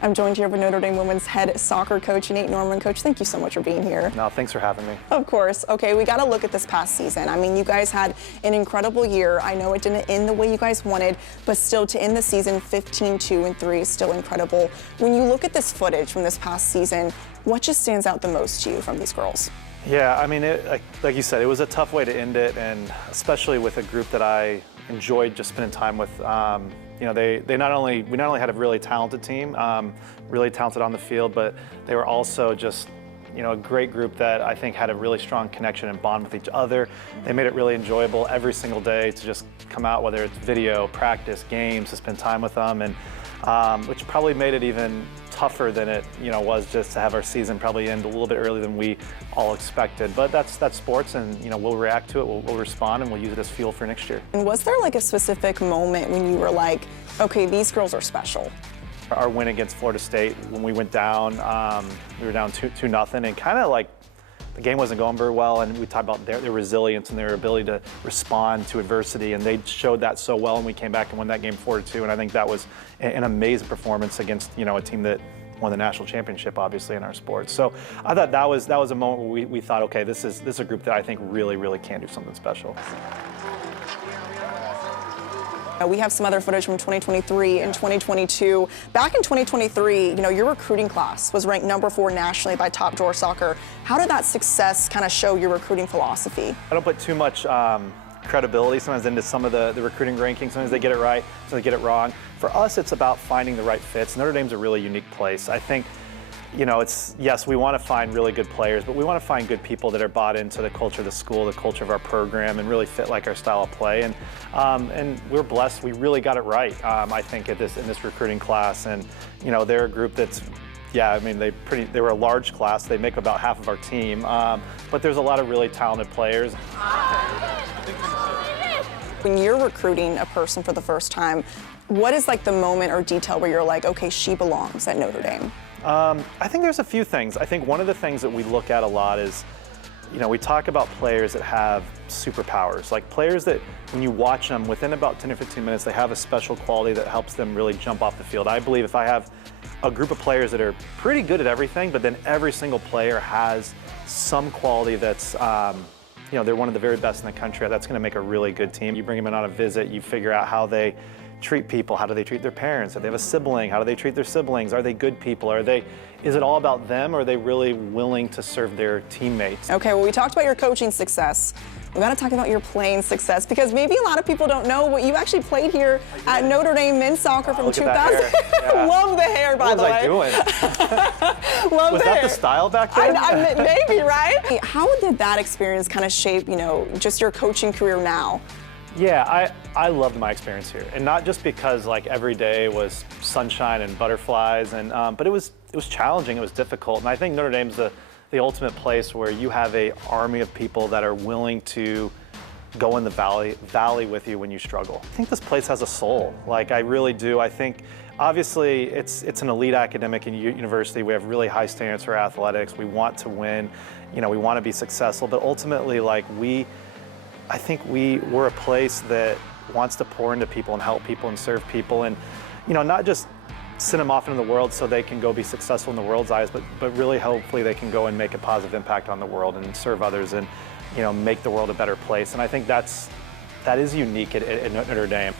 I'm joined here with Notre Dame women's head soccer coach, Nate Norman. Coach, thank you so much for being here. No, thanks for having me. Of course. Okay, we got to look at this past season. I mean, you guys had an incredible year. I know it didn't end the way you guys wanted, but still to end the season 15-2-3 is still incredible. When you look at this footage from this past season, what just stands out the most to you from these girls? Yeah, I mean, like you said, it was a tough way to end it, and especially with a group that I enjoyed just spending time with. You know, we not only had a really talented team, really talented on the field, but they were also just, you know, a great group that I think had a really strong connection and bond with each other. They made it really enjoyable every single day to just come out, whether it's video, practice, games, to spend time with them, and which probably made it even tougher than it, you know, was just to have our season probably end a little bit earlier than we all expected. But that's sports, and you know, we'll react to it, we'll respond, and we'll use it as fuel for next year. And was there like a specific moment when you were like, okay, these girls are special? Our win against Florida State, when we went down, we were down 2-0, and kind of like the game wasn't going very well, and we talked about their resilience and their ability to respond to adversity, and they showed that so well, and we came back and won that game 4-2, and I think that was an amazing performance against, you know, a team that won the national championship, obviously, in our sport. So I thought that was a moment where we thought, okay, this is a group that I think really can do something special. We have some other footage from 2023 and 2022. Back in 2023, you know, your recruiting class was ranked #4 nationally by Top Drawer Soccer. How did that success kind of show your recruiting philosophy? I don't put too much credibility sometimes into some of the recruiting rankings. Sometimes they get it right, sometimes they get it wrong. For us, it's about finding the right fits. Notre Dame's a really unique place. I think, you know, yes, we want to find really good players, but we want to find good people that are bought into the culture of the school, the culture of our program, and really fit like our style of play. And we're blessed. We really got it right, I think, in this recruiting class. And you know, they're a group that's, yeah, I mean, they were a large class. They make about half of our team, but there's a lot of really talented players. When you're recruiting a person for the first time, what is like the moment or detail where you're like, okay, she belongs at Notre Dame? I think there's a few things. I think one of the things that we look at a lot is, you know, we talk about players that have superpowers, like players that when you watch them within about 10 or 15 minutes, they have a special quality that helps them really jump off the field. I believe if I have a group of players that are pretty good at everything, but then every single player has some quality that's, you know, they're one of the very best in the country, that's going to make a really good team. You bring them in on a visit, you figure out how they treat people, how do they treat their parents, if they have a sibling, how do they treat their siblings, are they good people, is it all about them, or are they really willing to serve their teammates? Okay, well, we talked about your coaching success. We got to talk about your playing success, because maybe a lot of people don't know, but you actually played here at Notre Dame men's soccer from 2000. Yeah. Love the hair, by the way. What was I doing? Love was the that hair. The style back then? Maybe, right? How did that experience kind of shape, you know, just your coaching career now? Yeah, I loved my experience here, and not just because like every day was sunshine and butterflies, and but it was challenging, it was difficult, and I think Notre Dame's the ultimate place where you have an army of people that are willing to go in the valley with you when you struggle. I think this place has a soul, like I really do. I think obviously it's an elite academic university. We have really high standards for athletics. We want to win, you know, we want to be successful, but ultimately like I think we're a place that wants to pour into people and help people and serve people, and you know, not just send them off into the world so they can go be successful in the world's eyes, but really hopefully they can go and make a positive impact on the world and serve others, and you know, make the world a better place. And I think that is unique at Notre Dame.